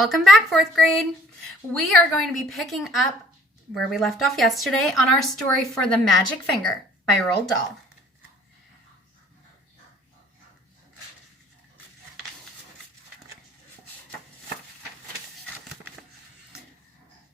Welcome back, fourth grade. We are going to be picking up where we left off yesterday on our story for The Magic Finger by Roald Dahl.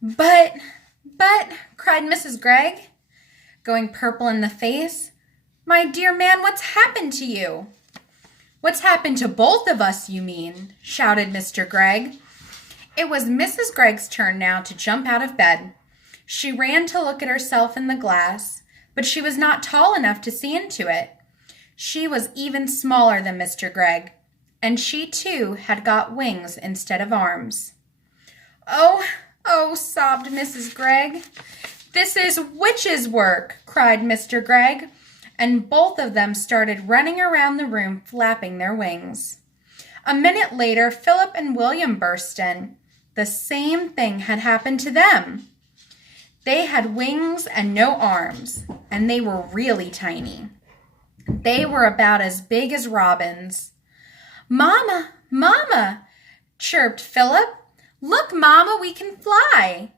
But, cried Mrs. Gregg, going purple in the face. My dear man, what's happened to you? What's happened to both of us, you mean? Shouted Mr. Gregg. It was Mrs. Gregg's turn now to jump out of bed. She ran to look at herself in the glass, but she was not tall enough to see into it. She was even smaller than Mr. Gregg, and she too had got wings instead of arms. Oh, sobbed Mrs. Gregg. This is witch's work, cried Mr. Gregg, and both of them started running around the room flapping their wings. A minute later, Philip and William burst in. The same thing had happened to them. They had wings and no arms, and they were really tiny. They were about as big as robins. Mama, Mama, chirped Philip. Look, Mama, we can fly.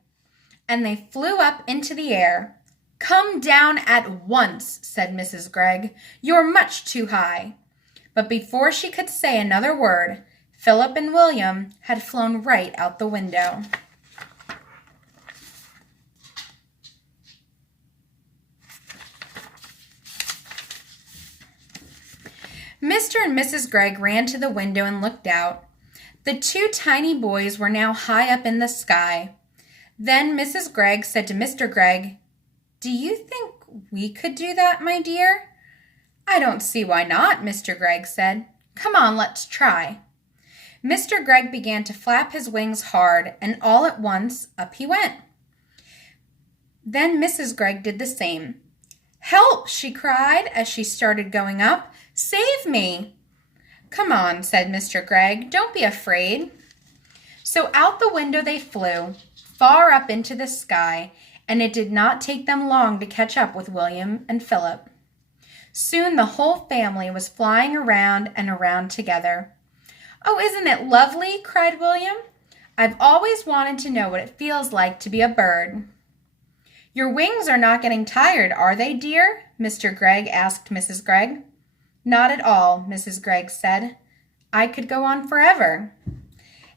And they flew up into the air. Come down at once, said Mrs. Gregg. You're much too high. But before she could say another word, Philip and William had flown right out the window. Mr. and Mrs. Gregg ran to the window and looked out. The two tiny boys were now high up in the sky. Then Mrs. Gregg said to Mr. Gregg, Do you think we could do that, my dear? I don't see why not, Mr. Gregg said. Come on, let's try. Mr. Gregg began to flap his wings hard, and all at once up he went. Then Mrs. Gregg did the same. Help, she cried as she started going up. Save me. Come on, said Mr. Gregg. Don't be afraid. So out the window they flew, far up into the sky, and it did not take them long to catch up with William and Philip. Soon the whole family was flying around and around together. Oh, isn't it lovely? Cried William. I've always wanted to know what it feels like to be a bird. Your wings are not getting tired, are they, dear? Mr. Gregg asked Mrs. Gregg. Not at all, Mrs. Gregg said. I could go on forever.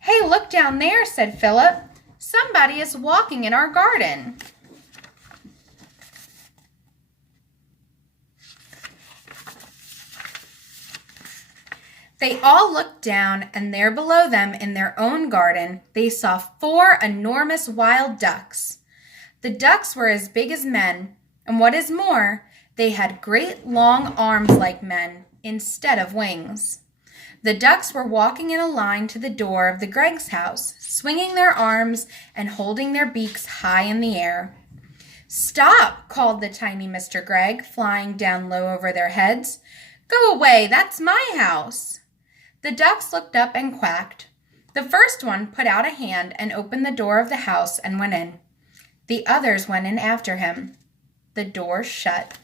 Hey, look down there, said Philip. Somebody is walking in our garden. They all looked down, and there below them in their own garden, they saw 4 enormous wild ducks. The ducks were as big as men, and what is more, they had great long arms like men instead of wings. The ducks were walking in a line to the door of the Greggs' house, swinging their arms and holding their beaks high in the air. Stop, called the tiny Mr. Gregg, flying down low over their heads. Go away, that's my house. The ducks looked up and quacked. The first one put out a hand and opened the door of the house and went in. The others went in after him. The door shut.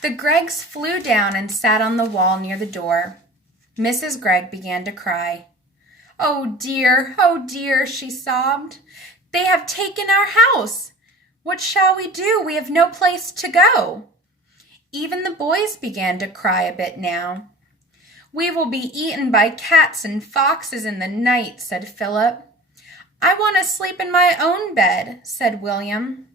The Greggs flew down and sat on the wall near the door. Mrs. Gregg began to cry. Oh dear, she sobbed. They have taken our house. What shall we do? We have no place to go. Even the boys began to cry a bit now. We will be eaten by cats and foxes in the night, said Philip. I want to sleep in my own bed, said William.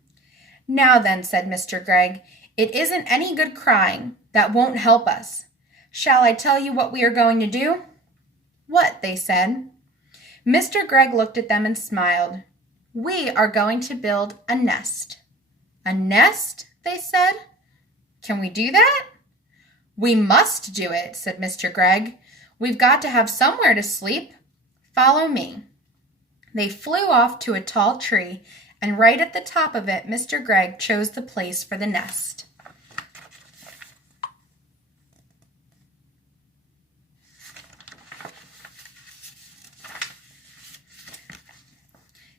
Now then, said Mr. Gregg, it isn't any good crying. That won't help us. Shall I tell you what we are going to do? What? They said. Mr. Gregg looked at them and smiled. We are going to build a nest. A nest? They said. Can we do that? We must do it, said Mr. Gregg. We've got to have somewhere to sleep. Follow me. They flew off to a tall tree, and right at the top of it, Mr. Gregg chose the place for the nest.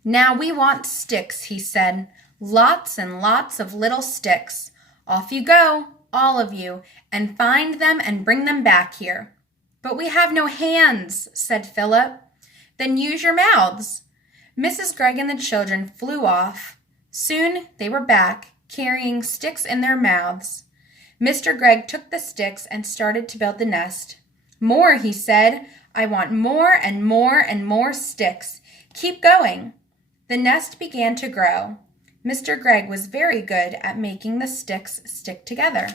Now we want sticks, he said. Lots and lots of little sticks. Off you go, all of you, and find them and bring them back here. But we have no hands, said Philip. Then use your mouths. Mrs. Gregg and the children flew off. Soon they were back, carrying sticks in their mouths. Mr. Gregg took the sticks and started to build the nest. More, he said. I want more and more and more sticks. Keep going. The nest began to grow. Mr. Gregg was very good at making the sticks stick together.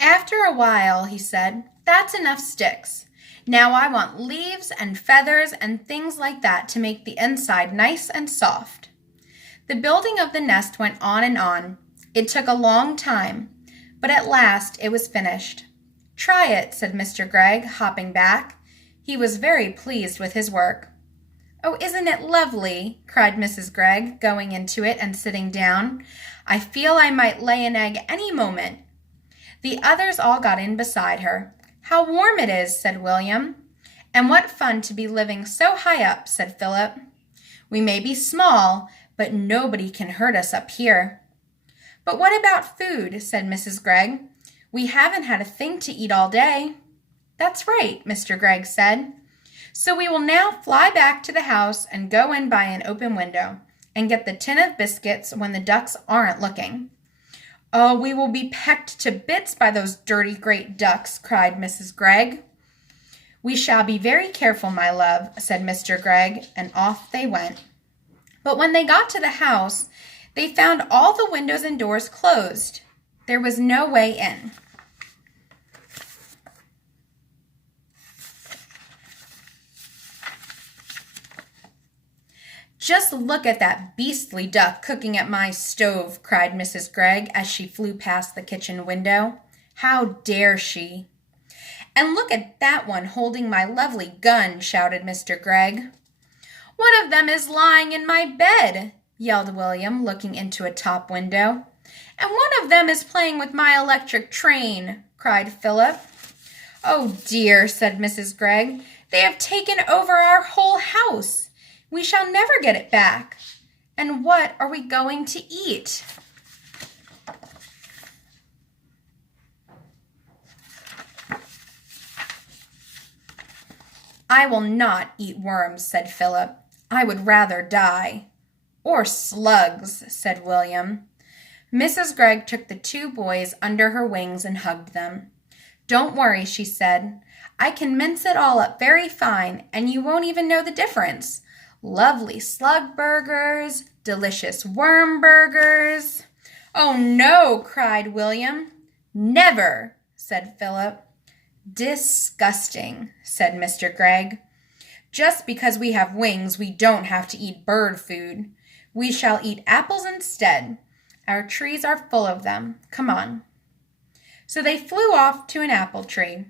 After a while, he said, that's enough sticks. Now I want leaves and feathers and things like that to make the inside nice and soft. The building of the nest went on and on. It took a long time, but at last it was finished. Try it, said Mr. Gregg, hopping back. He was very pleased with his work. Oh, isn't it lovely? Cried Mrs. Gregg, going into it and sitting down. I feel I might lay an egg any moment. The others all got in beside her. How warm it is, said William. And what fun to be living so high up, said Philip. We may be small, but nobody can hurt us up here. But what about food, said Mrs. Gregg. We haven't had a thing to eat all day. That's right, Mr. Gregg said. So we will now fly back to the house and go in by an open window and get the tin of biscuits when the ducks aren't looking. Oh, we will be pecked to bits by those dirty great ducks, cried Mrs. Gregg. We shall be very careful, my love, said Mr. Gregg, and off they went. But when they got to the house, they found all the windows and doors closed. There was no way in. Just look at that beastly duck cooking at my stove, cried Mrs. Gregg as she flew past the kitchen window. How dare she? And look at that one holding my lovely gun, shouted Mr. Gregg. One of them is lying in my bed, yelled William, looking into a top window. And one of them is playing with my electric train, cried Philip. Oh dear, said Mrs. Gregg. They have taken over our whole house. We shall never get it back. And what are we going to eat? I will not eat worms, said Philip. I would rather die. Or slugs, said William. Mrs. Gregg took the two boys under her wings and hugged them. Don't worry, she said. I can mince it all up very fine, and you won't even know the difference. Lovely slug burgers, delicious worm burgers. Oh, no, cried William. Never, said Philip. Disgusting, said Mr. Gregg. Just because we have wings, we don't have to eat bird food. We shall eat apples instead. Our trees are full of them. Come on. So they flew off to an apple tree.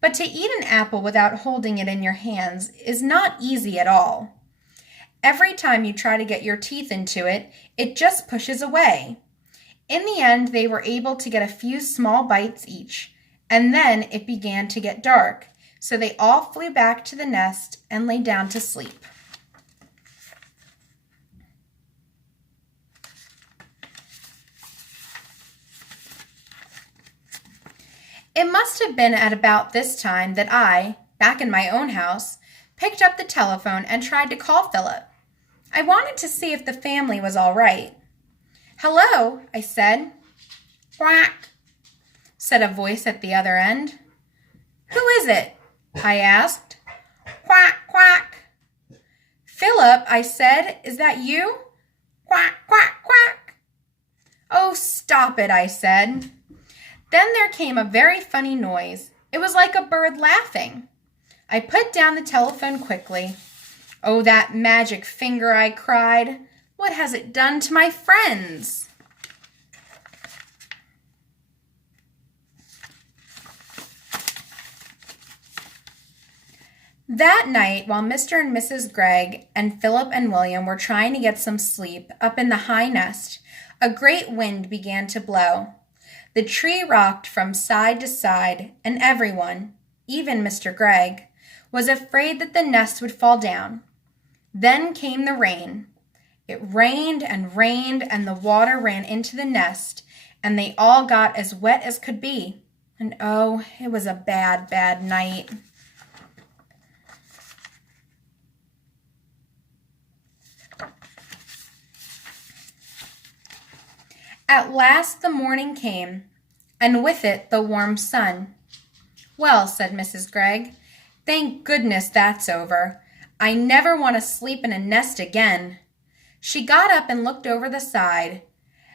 But to eat an apple without holding it in your hands is not easy at all. Every time you try to get your teeth into it, it just pushes away. In the end, they were able to get a few small bites each, and then it began to get dark, so they all flew back to the nest and lay down to sleep. It must have been at about this time that I, back in my own house, picked up the telephone and tried to call Philip. I wanted to see if the family was all right. Hello, I said. Quack, said a voice at the other end. Who is it? I asked. Quack, quack. Philip, I said, is that you? Quack, quack, quack. Oh, stop it, I said. Then there came a very funny noise. It was like a bird laughing. I put down the telephone quickly. Oh, that magic finger, I cried. What has it done to my friends? That night, while Mr. and Mrs. Gregg and Philip and William were trying to get some sleep up in the high nest, a great wind began to blow. The tree rocked from side to side, and everyone, even Mr. Gregg, was afraid that the nest would fall down. Then came the rain. It rained and rained, and the water ran into the nest, and they all got as wet as could be. And oh, it was a bad, bad night. At last the morning came, and with it the warm sun. "Well," said Mrs. Gregg, "thank goodness that's over. I never want to sleep in a nest again." She got up and looked over the side.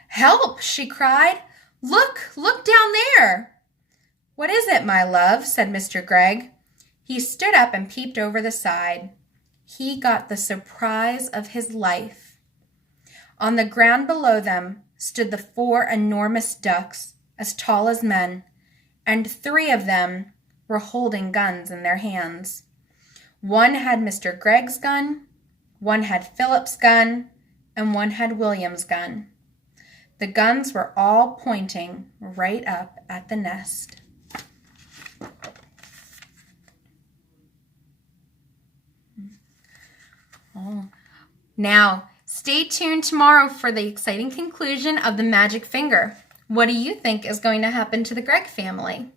"Help!" she cried. "Look, look down there!" "What is it, my love?" said Mr. Gregg. He stood up and peeped over the side. He got the surprise of his life. On the ground below them stood the 4 enormous ducks, as tall as men, and 3 of them were holding guns in their hands. One had Mr. Gregg's gun, one had Philip's gun, and one had William's gun. The guns were all pointing right up at the nest. Now, stay tuned tomorrow for the exciting conclusion of The Magic Finger. What do you think is going to happen to the Gregg family?